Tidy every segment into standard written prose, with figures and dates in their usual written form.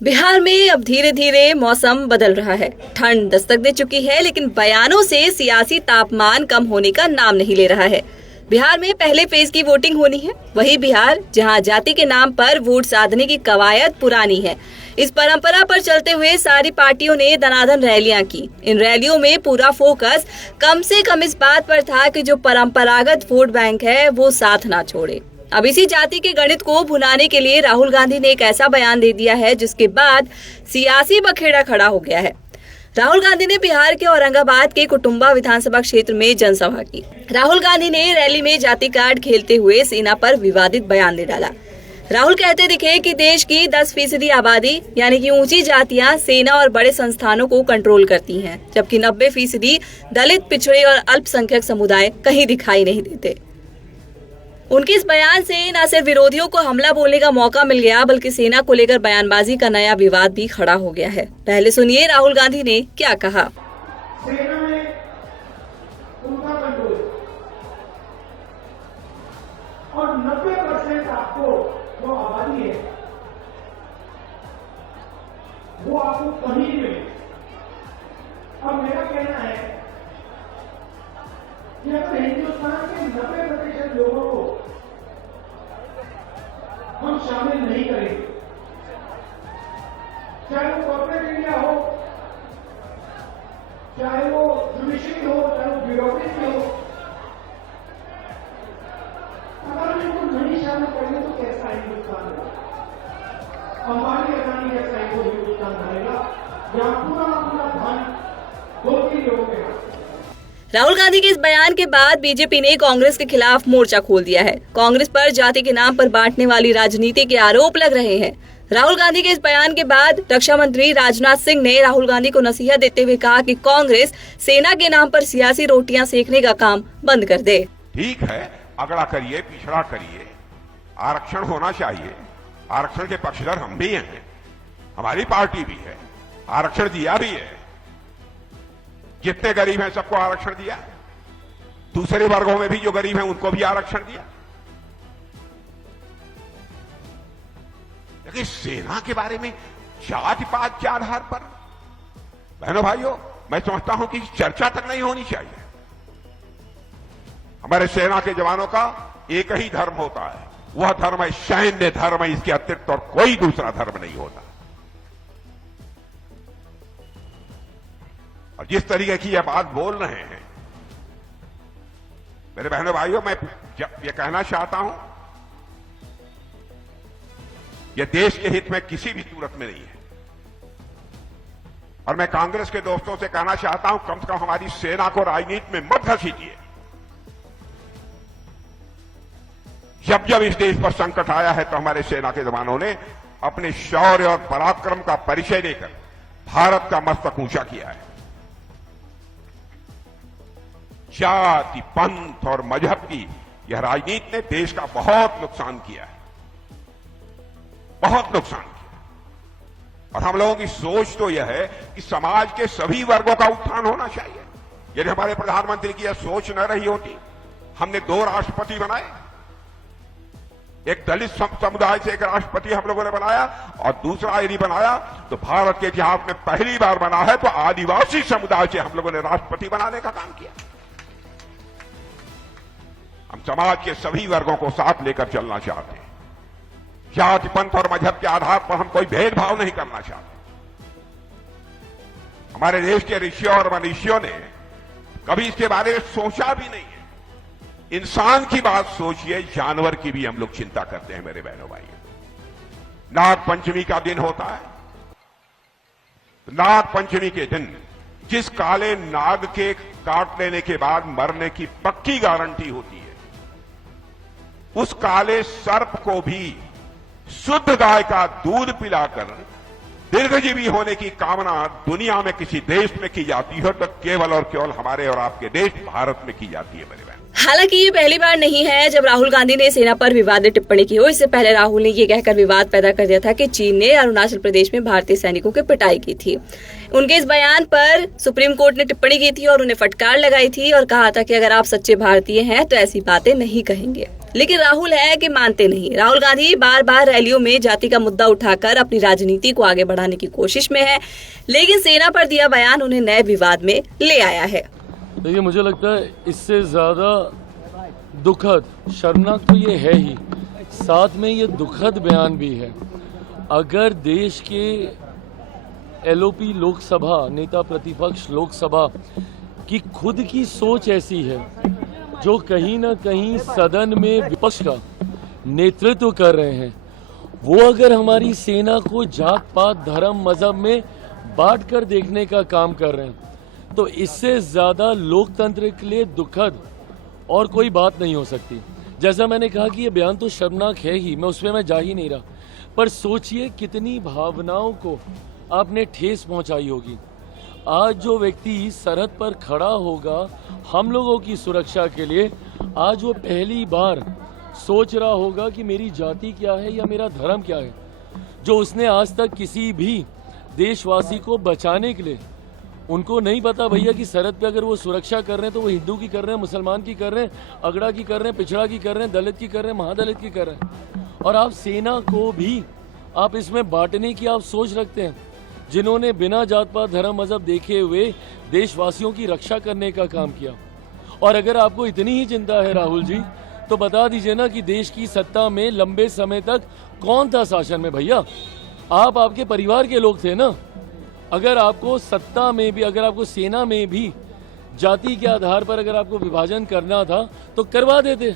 बिहार में अब धीरे धीरे मौसम बदल रहा है। ठंड दस्तक दे चुकी है, लेकिन बयानों से सियासी तापमान कम होने का नाम नहीं ले रहा है। बिहार में पहले फेज की वोटिंग होनी है। वही बिहार जहां जाति के नाम पर वोट साधने की कवायद पुरानी है। इस परंपरा पर चलते हुए सारी पार्टियों ने दनादन रैलियां की। इन रैलियों में पूरा फोकस कम से कम इस बात पर था कि जो परंपरागत वोट बैंक है वो साथ ना छोड़े। अब इसी जाति के गणित को भुनाने के लिए राहुल गांधी ने एक ऐसा बयान दे दिया है जिसके बाद सियासी बखेड़ा खड़ा हो गया है। राहुल गांधी ने बिहार के औरंगाबाद के कुटुंबा विधानसभा क्षेत्र में जनसभा की। राहुल गांधी ने रैली में जाति कार्ड खेलते हुए सेना पर विवादित बयान दे डाला। राहुल कहते दिखे कि देश की 10% आबादी यानी कि ऊंची जातियां सेना और बड़े संस्थानों को कंट्रोल करती हैं, जबकि 90% दलित, पिछड़े और अल्पसंख्यक समुदाय कहीं दिखाई नहीं देते। उनके इस बयान से न सिर्फ विरोधियों को हमला बोलने का मौका मिल गया, बल्कि सेना को लेकर बयानबाजी का नया विवाद भी खड़ा हो गया है। पहले सुनिए राहुल गांधी ने क्या कहा। सेना में उनका कंट्रोल और 90% आपको जो आबादी है वो आपको कहीं मिले। अब मेरा कहना है कि अगर हिंदुस्तान के 90% लोगों को हम शामिल नहीं करेंगे, चाहे वो कॉर्पोरेट इंडिया हो, चाहे वो जुडिशरी हो, चाहे वो ब्यूरोक्रेसी हो, अगर हम इनको नहीं शामिल करेंगे तो कैसा हिंदुस्तान होगा? अंबानी अदानी जैसा हिंदुस्तान बनेगा जहां पूरा धन 2-3 लोगों के हाथ। राहुल गांधी के इस बयान के बाद बीजेपी ने कांग्रेस के खिलाफ मोर्चा खोल दिया है। कांग्रेस पर जाति के नाम पर बांटने वाली राजनीति के आरोप लग रहे हैं। राहुल गांधी के इस बयान के बाद रक्षा मंत्री राजनाथ सिंह ने राहुल गांधी को नसीहत देते हुए कहा कि कांग्रेस सेना के नाम पर सियासी रोटियां सेकने का काम बंद कर दे। ठीक है, अगड़ा करिए, पिछड़ा करिए, आरक्षण होना चाहिए। आरक्षण के पक्षधर हम भी हैं, हमारी पार्टी भी है, आरक्षण दिया भी है। जितने गरीब हैं सबको आरक्षण दिया, दूसरे वर्गों में भी जो गरीब हैं उनको भी आरक्षण दिया। लेकिन सेना के बारे में जाति पात के आधार पर, बहनों भाइयों, मैं समझता हूं कि चर्चा तक नहीं होनी चाहिए। हमारे सेना के जवानों का एक ही धर्म होता है, वह धर्म है सैन्य धर्म। इसके अतिरिक्त और कोई दूसरा धर्म नहीं होता। और जिस तरीके की यह बात बोल रहे हैं मेरे बहनों भाइयों, मैं ये कहना चाहता हूं, यह देश के हित में किसी भी सूरत में नहीं है। और मैं कांग्रेस के दोस्तों से कहना चाहता हूं, कम से कम हमारी सेना को राजनीति में मत घसीटिए। जब जब इस देश पर संकट आया है तो हमारे सेना के जवानों ने अपने शौर्य और पराक्रम का परिचय देकर भारत का मस्तक ऊंचा किया है। जाति, पंथ और मजहब की यह राजनीति ने देश का बहुत नुकसान किया है, बहुत नुकसान किया। और हम लोगों की सोच तो यह है कि समाज के सभी वर्गों का उत्थान होना चाहिए। यदि हमारे प्रधानमंत्री की यह सोच न रही होती, हमने 2 राष्ट्रपति बनाए, एक दलित समुदाय से एक राष्ट्रपति हम लोगों ने बनाया और दूसरा यदि बनाया तो भारत के इतिहास में पहली बार बना है तो आदिवासी समुदाय से हम लोगों ने राष्ट्रपति बनाने का काम किया। हम समाज के सभी वर्गों को साथ लेकर चलना चाहते हैं। जाति, पंथ और मजहब के आधार पर हम कोई भेदभाव नहीं करना चाहते। हमारे देश के ऋषियों और मनीषियों ने कभी इसके बारे में सोचा भी नहीं है। इंसान की बात सोचिए, जानवर की भी हम लोग चिंता करते हैं मेरे बहनों भाइयों। नाग पंचमी का दिन होता है। नाग पंचमी के दिन जिस काले नाग के काट लेने के बाद मरने की पक्की गारंटी होती है, उस काले सर्प को भी शुद्ध गाय का दूध पिलाकर दीर्घजीवी होने की कामना दुनिया में किसी देश में की जाती है तो केवल और केवल हमारे और आपके देश भारत में की जाती है मेरे बहन। हालांकि ये पहली बार नहीं है जब राहुल गांधी ने सेना पर विवादित टिप्पणी की हो। इससे पहले राहुल ने ये कहकर विवाद पैदा कर दिया था कि चीन ने अरुणाचल प्रदेश में भारतीय सैनिकों की पिटाई की थी। उनके इस बयान पर सुप्रीम कोर्ट ने टिप्पणी की थी और उन्हें फटकार लगाई थी और कहा था कि अगर आप सच्चे भारतीय हैं तो ऐसी बातें नहीं कहेंगे। लेकिन राहुल है कि मानते नहीं। राहुल गांधी बार बार रैलियों में जाति का मुद्दा उठाकर अपनी राजनीति को आगे बढ़ाने की कोशिश में है, लेकिन सेना पर दिया बयान उन्हें नए विवाद में ले आया है। देखिए, मुझे लगता है इससे ज्यादा दुखद, शर्मनाक तो ये है ही, साथ में ये दुखद बयान भी है। अगर देश के एलओपी लोकसभा नेता प्रतिपक्ष लोकसभा की खुद की सोच ऐसी है, जो कहीं ना कहीं सदन में विपक्ष का नेतृत्व कर रहे हैं, वो अगर हमारी सेना को जात पात धर्म मजहब में बांट कर देखने का काम कर रहे हैं, तो इससे ज्यादा लोकतंत्र के लिए दुखद और कोई बात नहीं हो सकती। जैसा मैंने कहा कि ये बयान तो शर्मनाक है ही, मैं उसमें मैं जा ही नहीं रहा, पर सोचिए कितनी भावनाओं को आपने ठेस पहुंचाई होगी। आज जो व्यक्ति सरहद पर खड़ा होगा हम लोगों की सुरक्षा के लिए, आज वो पहली बार सोच रहा होगा कि मेरी जाति क्या है या मेरा धर्म क्या है, जो उसने आज तक किसी भी देशवासी को बचाने के लिए, उनको नहीं पता भैया कि सरहद पे अगर वो सुरक्षा कर रहे हैं तो वो हिंदू की कर रहे हैं, मुसलमान की कर रहे हैं, अगड़ा की कर रहे हैं, पिछड़ा की कर रहे हैं, दलित की कर रहे हैं, महादलित की कर रहे हैं। और आप सेना को भी आप इसमें बांटने की आप सोच रखते हैं, जिन्होंने बिना जात पात धर्म मजहब देखे हुए देशवासियों की रक्षा करने का काम किया। और अगर आपको इतनी ही चिंता है राहुल जी, तो बता दीजिए ना कि देश की सत्ता में लंबे समय तक कौन था शासन में भैया? आप, आपके परिवार के लोग थे ना। अगर आपको सत्ता में भी, अगर आपको सेना में भी जाति के आधार पर अगर आपको विभाजन करना था तो करवा देते।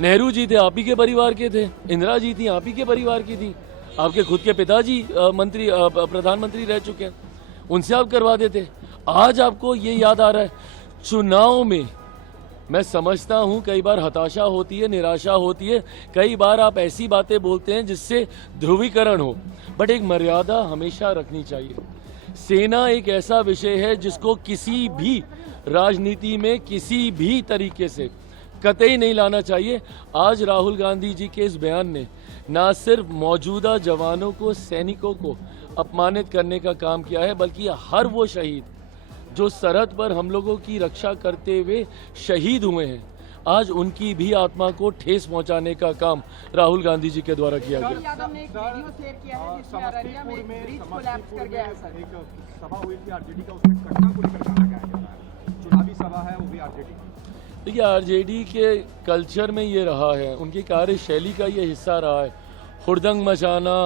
नेहरू जी थे, आप ही के परिवार के थे, इंदिरा जी थी, आप ही के परिवार की थी, आपके खुद के पिताजी मंत्री प्रधानमंत्री रह चुके हैं, उनसे आप करवा देते। आज आपको ये याद आ रहा है। चुनाव में मैं समझता हूं कई बार हताशा होती है, निराशा होती है, कई बार आप ऐसी बातें बोलते हैं जिससे ध्रुवीकरण हो, बट एक मर्यादा हमेशा रखनी चाहिए। सेना एक ऐसा विषय है जिसको किसी भी राजनीति में किसी भी तरीके से कतई नहीं लाना चाहिए। आज राहुल गांधी जी के इस बयान ने ना सिर्फ मौजूदा जवानों को, सैनिकों को अपमानित करने का काम किया है, बल्कि हर वो शहीद जो सरहद पर हम लोगों की रक्षा करते हुए शहीद हुए हैं, आज उनकी भी आत्मा को ठेस पहुंचाने का काम राहुल गांधी जी के द्वारा किया गया। यादव ने एक वीडियो शेयर किया है जिसमें अररिया में ब्रिज कोलैप्स कर गया है सर। एक सभा हुई थी आरजेडी का, उसमें घटना को लेकर कहा गया है, चुनावी सभा है वो भी आरजेडी। देखिए, आरजेडी के कल्चर में ये रहा है, उनकी कार्यशैली का ये हिस्सा रहा है, हुड़दंग मचाना,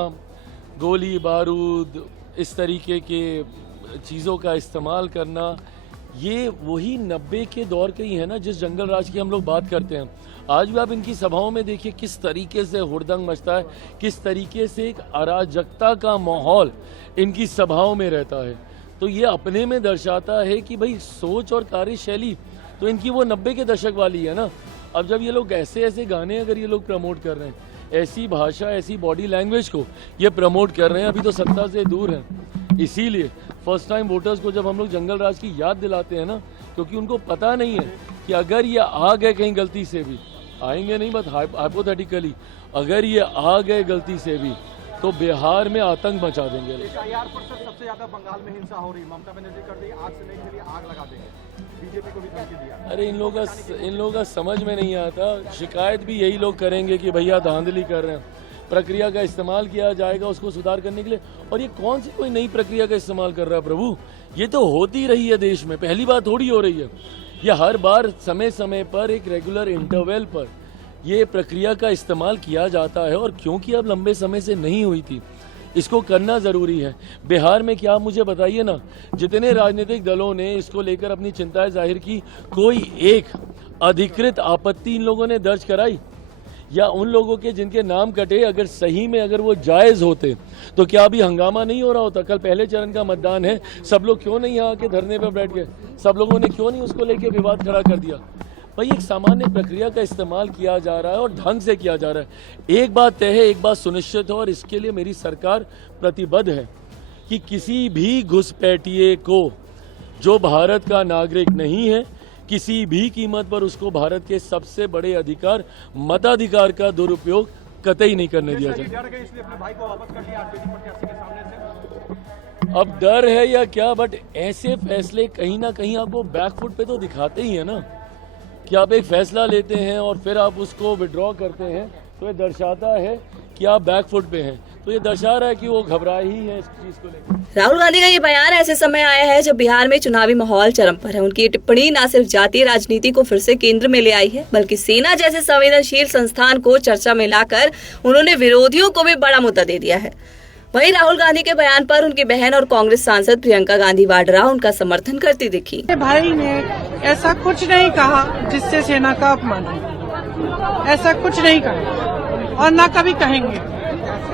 गोली बारूद, इस तरीके के चीज़ों का इस्तेमाल करना। ये वही 90 के दौर के ही है ना, जिस जंगल राज की हम लोग बात करते हैं। आज भी आप इनकी सभाओं में देखिए किस तरीके से हुड़दंग मचता है, किस तरीके से एक अराजकता का माहौल इनकी सभाओं में रहता है। तो ये अपने में दर्शाता है कि भाई सोच और कार्यशैली तो इनकी वो 90 के दशक वाली है ना। अब जब ये लोग ऐसे ऐसे गाने अगर ये लोग प्रमोट कर रहे हैं, ऐसी भाषा, ऐसी बॉडी लैंग्वेज को ये प्रमोट कर रहे हैं, अभी तो सत्ता से दूर हैं। इसीलिए फर्स्ट टाइम वोटर्स को जब हम लोग जंगल राज की याद दिलाते हैं ना, क्योंकि उनको पता नहीं है कि अगर ये आ गए कहीं गलती से भी, आएंगे नहीं बट हाइपोथेटिकली, अगर ये आ गए गलती से भी तो बिहार में आतंक मचा देंगे। एसआईआर पर सबसे ज्यादा बंगाल में हिंसा हो रही, ममता बनर्जी कर रही आग से नहीं के लिए आग लगा देंगे, बीजेपी को भी धमकी दिया। अरे इन लोगों का समझ में नहीं आता। शिकायत भी यही लोग करेंगे कि भैया धांधली कर रहे हैं, प्रक्रिया का इस्तेमाल किया जाएगा उसको सुधार करने के लिए। और ये कौन सी कोई नई प्रक्रिया का इस्तेमाल कर रहा है प्रभु? ये तो होती रही है देश में, पहली बार थोड़ी हो रही है। ये हर बार समय समय पर एक रेगुलर इंटरवल पर ये प्रक्रिया का इस्तेमाल किया जाता है। और क्योंकि अब लंबे समय से नहीं हुई थी, इसको करना जरूरी है। बिहार में क्या, मुझे बताइए ना, जितने राजनीतिक दलों ने इसको लेकर अपनी चिंताएं जाहिर की, कोई एक अधिकृत आपत्ति इन लोगों ने दर्ज कराई? या उन लोगों के जिनके नाम कटे, अगर सही में अगर वो जायज होते तो क्या अभी हंगामा नहीं हो रहा होता? कल पहले चरण का मतदान है, सब लोग क्यों नहीं यहाँ के धरने पर बैठ गए? सब लोगों ने क्यों नहीं उसको लेके विवाद खड़ा कर दिया? भाई एक सामान्य प्रक्रिया का इस्तेमाल किया जा रहा है और ढंग से किया जा रहा है। एक बात तय है, एक बात सुनिश्चित है, और इसके लिए मेरी सरकार प्रतिबद्ध है कि किसी भी घुसपैठिए को जो भारत का नागरिक नहीं है, किसी भी कीमत पर उसको भारत के सबसे बड़े अधिकार, मताधिकार का दुरुपयोग कतई नहीं करने दिया जाए। इसलिए अपने भाई को वापस कर लिया आरजेडी प्रत्याशी के सामने से। अब डर है या क्या, बट ऐसे फैसले कहीं ना कहीं आपको बैकफुट पे तो दिखाते ही है ना। कि आप एक फैसला लेते हैं और फिर आप उसको विड्रॉ करते हैं, तो ये दर्शाता है कि आप बैकफुट पे हैं। तो ये दर्शा रहा है कि वो घबराए ही है इस चीज को लेकर। राहुल गांधी का ये बयान ऐसे समय आया है जब बिहार में चुनावी माहौल चरम पर है। उनकी ये टिप्पणी न सिर्फ जातीय राजनीति को फिर से केंद्र में ले आई है, बल्कि सेना जैसे संवेदनशील संस्थान को चर्चा में लाकर उन्होंने विरोधियों को भी बड़ा मुद्दा दे दिया है। वहीं राहुल गांधी के बयान पर उनकी बहन और कांग्रेस सांसद प्रियंका गांधी वाड्रा उनका समर्थन करती दिखी। भाई ने ऐसा कुछ नहीं कहा जिससे सेना का अपमान हो, ऐसा कुछ नहीं कहा और ना कभी कहेंगे,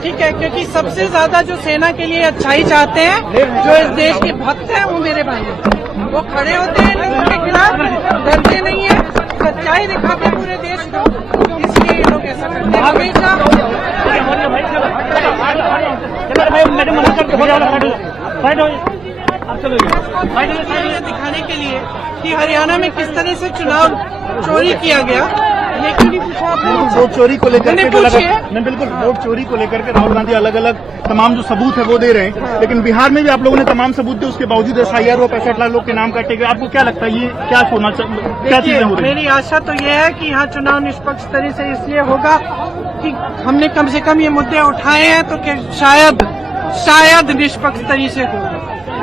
ठीक है, क्योंकि सबसे ज्यादा जो सेना के लिए अच्छाई चाहते हैं, जो इस देश के भक्त हैं, वो मेरे भाई हैं। वो खड़े होते हैं लोगों के खिलाफ, डरते नहीं है, सच्चाई दिखाते पूरे देश को, इसलिए ये लोग ऐसा करते हैं हमेशा। दिखाने के लिए कि हरियाणा में किस तरह से चुनाव चोरी किया गया, ये क्यों नहीं पूछा आपने? वोट चोरी को लेकर के नहीं, बिल्कुल वोट चोरी को लेकर के राहुल गांधी अलग अलग तमाम जो सबूत है वो दे रहे हैं, लेकिन बिहार में भी आप लोगों ने तमाम सबूत दिए, उसके बावजूद SIR वो 65 लाख लोग के नाम काटे गए। आपको क्या लगता है ये क्या होना चाहिए, क्या चीजें हो रही है? मेरी आशा तो ये है कि यहाँ चुनाव निष्पक्ष तरह से इसलिए होगा कि हमने कम से कम ये मुद्दे उठाए हैं, तो शायद निष्पक्ष तरह से होगा।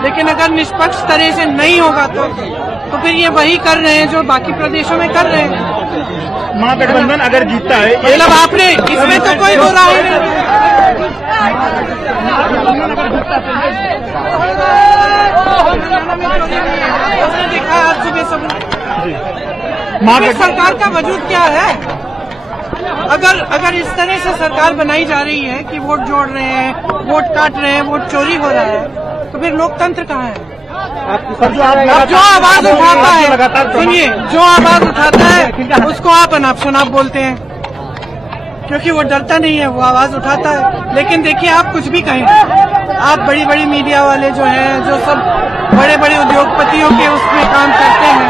लेकिन अगर निष्पक्ष तरह से नहीं होगा तो फिर ये वही कर रहे हैं जो बाकी प्रदेशों में कर रहे हैं। महागठबंधन अगर जीतता है, मतलब आपने इसमें तो कोई दो राय नहीं। देखा आज सुबह सब सरकार का वजूद क्या है? अगर इस तरह से सरकार बनाई जा रही है कि वोट जोड़ रहे हैं, वोट काट रहे हैं, वोट चोरी हो रहा है, तो फिर लोकतंत्र कहाँ है? जो आवाज उठाता है, सुनिए, जो आवाज उठाता है उसको आप अनऑप्शन आप बोलते हैं, क्योंकि वो डरता नहीं है, वो आवाज उठाता है। लेकिन देखिए, आप कुछ भी कहें, आप बड़ी बड़ी मीडिया वाले जो हैं, जो सब बड़े बड़े उद्योगपतियों के उसमें काम करते हैं,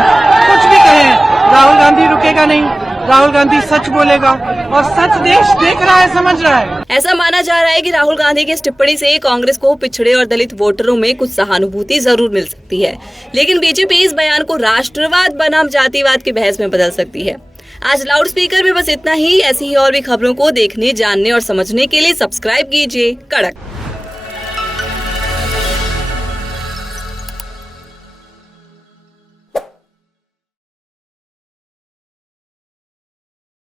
कुछ भी कहें, राहुल गांधी रुकेगा नहीं। राहुल गांधी सच बोलेगा और सच देश देख रहा है, समझ रहा है। ऐसा माना जा रहा है कि राहुल गांधी की इस टिप्पणी से कांग्रेस को पिछड़े और दलित वोटरों में कुछ सहानुभूति जरूर मिल सकती है, लेकिन बीजेपी इस बयान को राष्ट्रवाद बनाम जातिवाद की बहस में बदल सकती है। आज लाउड स्पीकर में बस इतना ही। ऐसी ही और भी खबरों को देखने, जानने और समझने के लिए सब्सक्राइब कीजिए कड़क।